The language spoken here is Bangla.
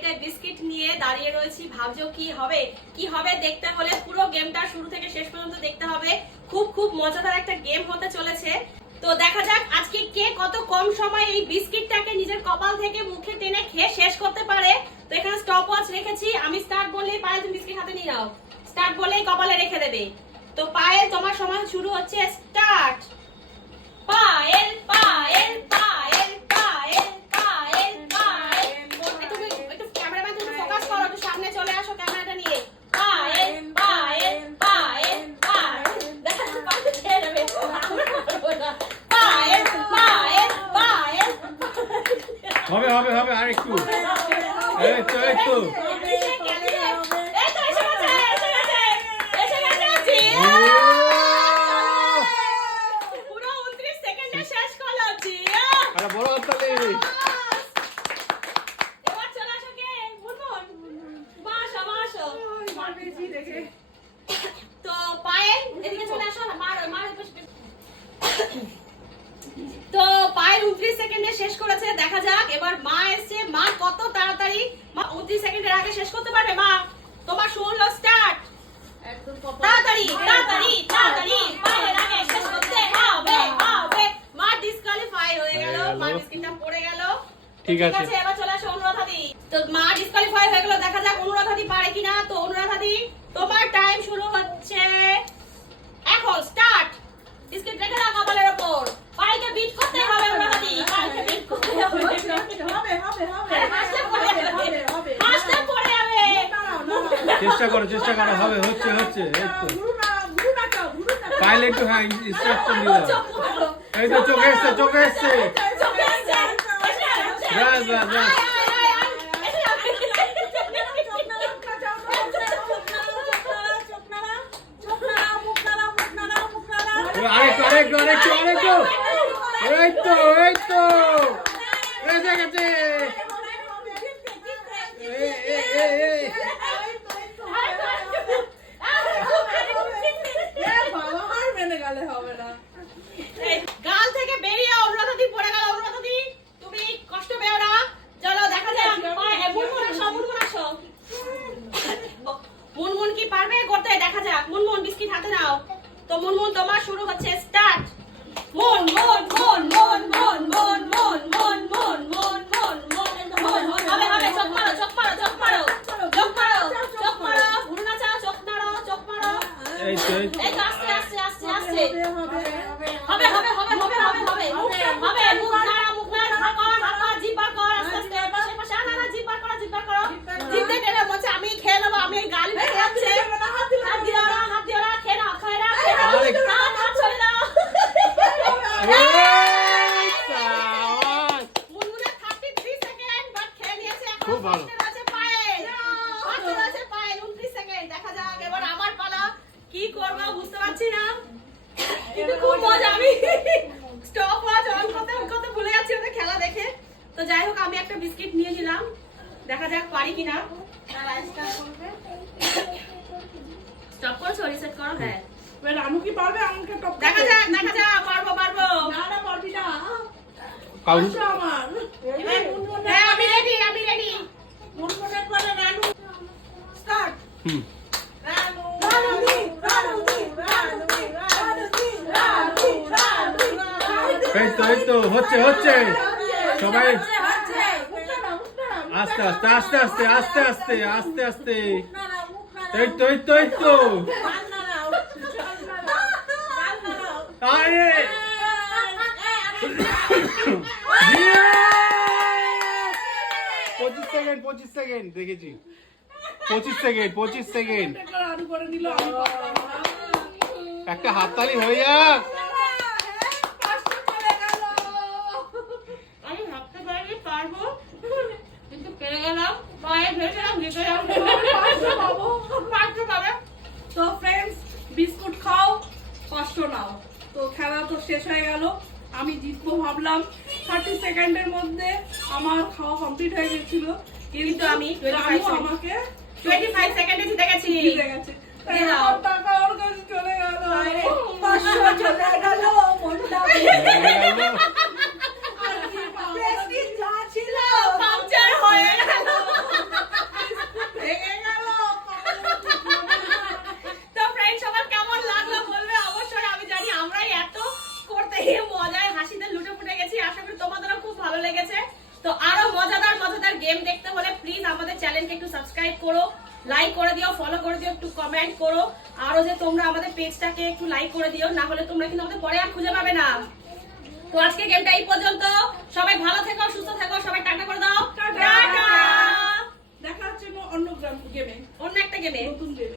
টেবিলে বিস্কিট নিয়ে দাঁড়িয়ে রয়েছি। ভাবছ কি হবে? কি হবে দেখতে হলে পুরো গেমটা শুরু থেকে শেষ পর্যন্ত দেখতে হবে। খুব খুব মজাদার একটা গেম হতে চলেছে। তো দেখা যাক আজকে কে কত কম সময়ে এই বিস্কিটটাকে নিজের কপাল থেকে মুখে টেনে খেয়ে শেষ করতে পারে। তো এখানে স্টপ ওয়াচ রেখেছি। আমি স্টার্ট বললেই পায়ে তুমি বিস্কিট হাতে নিয়ে নাও। স্টার্ট বললেই কপালে রেখে দেবে। তো পায়েল, তোমার সময় শুরু হচ্ছে। স্টার্ট পায়েল! হবে হবে হবে আর একটু এইতো তো তো এদিকে চলে আসো পায়েল উনত্রিশ সেকেন্ডে শেষ করেছে দেখা যাক এবার মা এসছে। মা কত তাড়াতাড়ি মা উনত্রিশ সেকেন্ডের আগে শেষ করতে পারবে মা? তোমার হলো স্টার্ট তাড়াতাড়ি তাড়াতাড়ি তাড়াতাড়ি পায়েলের আগে শেষ করতে হবে হবে। মা ডিসকোয়ালিফাই হয়ে গেল মা বিস্কিটটা পড়ে গেল। ঠিক আছে। এবার চলে আসো অনুরাধাদি তো মা ডিসকোয়ালিফাই হয়ে গেল দেখা যাক অনুরাধাদি পারে কিনা। তো অনুরাধাদি তোমার টাইম শুরু হচ্ছে এখন স্টার্ট বিস্কিট রেখে দাও কপালের উপর পাইকে বিট করতে হবে অনুরাধাদি পাইকে বিট করতে হবে আরে হাসলে পড়ে যাবে হাসলে পড়ে যাবে চেষ্টা করো চেষ্টা করো হবে হচ্ছে হচ্ছে পাইলে একটু হ্যাঁ ইনস্ট্রাকশন চোখ এই তো চোখে এসছে চোখে এসছে। ব্যাস, ব্যাস, ব্যাস। তো এই তো গাল থেকে বেরিয়ে অনুরাধাদি পড়ে গেল অনুরাধাদি তুমি কষ্ট পেও না চলো দেখা যাক পায়ে- মুনমুন আসো মুনমুন আসো মুনমুন কি পারবে করতে দেখা যাক মুনমুন বিস্কিট হাতে নাও তো মুনমুন তোমার শুরু হচ্ছে স্টার্ট মন মন মন মন মন মন মন মন মন মন মন মন মন মন হবে হবে চোখ মারো চোখ মারো চোখ মারো চোখ মারো চোখ মারো ভুরু নাচাও চোখ মারো চোখ মারো এই তো এই তো। এই তো আস্তে আস্তে আস্তে আস্তে হবে হবে হবে হবে হবে হবে হবে মুখ নাড়া মুখ নাড়া হাত কর হাত কর জিভ বার কর আস্তে আস্তে পাশে পাশে না না জিভ বার করো জিভ বার করো জিভ দিয়ে টেনে মনে হচ্ছে আমি খেয়ে নেব আমি এই গাল বেঁধে যাচ্ছে হাত দিও না হাত দিও না খেয়ে নাও খেয়ে নাও খেয়ে নাও আরে- হাত হাত ছড়ে দাও এই সাবাস। মুনমুনের 33 সেকেন্ড বাট খেয়ে নিয়েছে এখন খুব ভালো। ফার্স্টে রয়েছে পায়েল ফার্স্টে রয়েছে পায়েল 29 সেকেন্ড। দেখা যাক এবার আমার পালা। কি করব বুঝতে পারছি না। কিন্তু খুব মজা আমি স্টপ ওয়াচ অন করতে করতে ভুলে যাচ্ছি ওদের খেলা দেখে। তো যাই হোক আমি একটা বিস্কিট নিয়ে নিলাম। দেখা যাক পারি কিনা। স্টপ করছ? রিসেট করো? হ্যাঁ। রানু কি পারবে? আমাকে টপ দেখা যাক দেখা যাক। পারব পারব। না না পারবি না। আমার। হ্যাঁ হ্যাঁ, আমি রেডি আমি রেডি মুনমুনের পরে রানু স্টার্ট হুম রানু রানু রানু রানু রানু রানু এই তো এই তো হচ্ছে হচ্ছে সবাই আস্তে আস্তে আস্তে আস্তে আস্তে আস্তে আস্তে আস্তে এই তো এই তো এই তো আরে সেকেন্ড, পঁচিশ সেকেন্ড, দেখেছি। পঁচিশ সেকেন্ড পঁচিশ সেকেন্ড। একটা হাততালি হয়ে যাক। তো ফ্রেন্ডস বিস্কুট খাও কষ্ট নাও। তো খেলা তো শেষ হয়ে গেল। আমি জিতবো ভাবলাম। থার্টি সেকেন্ডের মধ্যে আমার খাওয়া কমপ্লিট হয়ে গেছিল। কিন্তু আমি 25 রানু সেকেন্ড- আমাকে টোয়েন্টি ফাইভ সেকেন্ডে জিতে গেছি। জিতে গেছে। টাকা ওর কাছে চলে গেল পাঁচশো চলে গেল মনটা পাংচার হয়ে গেল গেম দেখতে হলে প্লিজ আমাদের চ্যানেলকে একটু সাবস্ক্রাইব করো লাইক করে দিও ফলো করে দিও একটু কমেন্ট করো। আরও যে তোমরা আমাদের পেজটাকে একটু লাইক করে দিও না হলে তোমরা কিন্তু আমাদের পরে আর খুঁজে পাবে না। তো আজকে গেমটা এই পর্যন্ত। সবাই ভালো থেকো সুস্থ থেকো সবাই টাটা করে দাও। টাটা। দেখা হচ্ছে অন্য গেমে অন্য একটা গেমে নতুন গেমে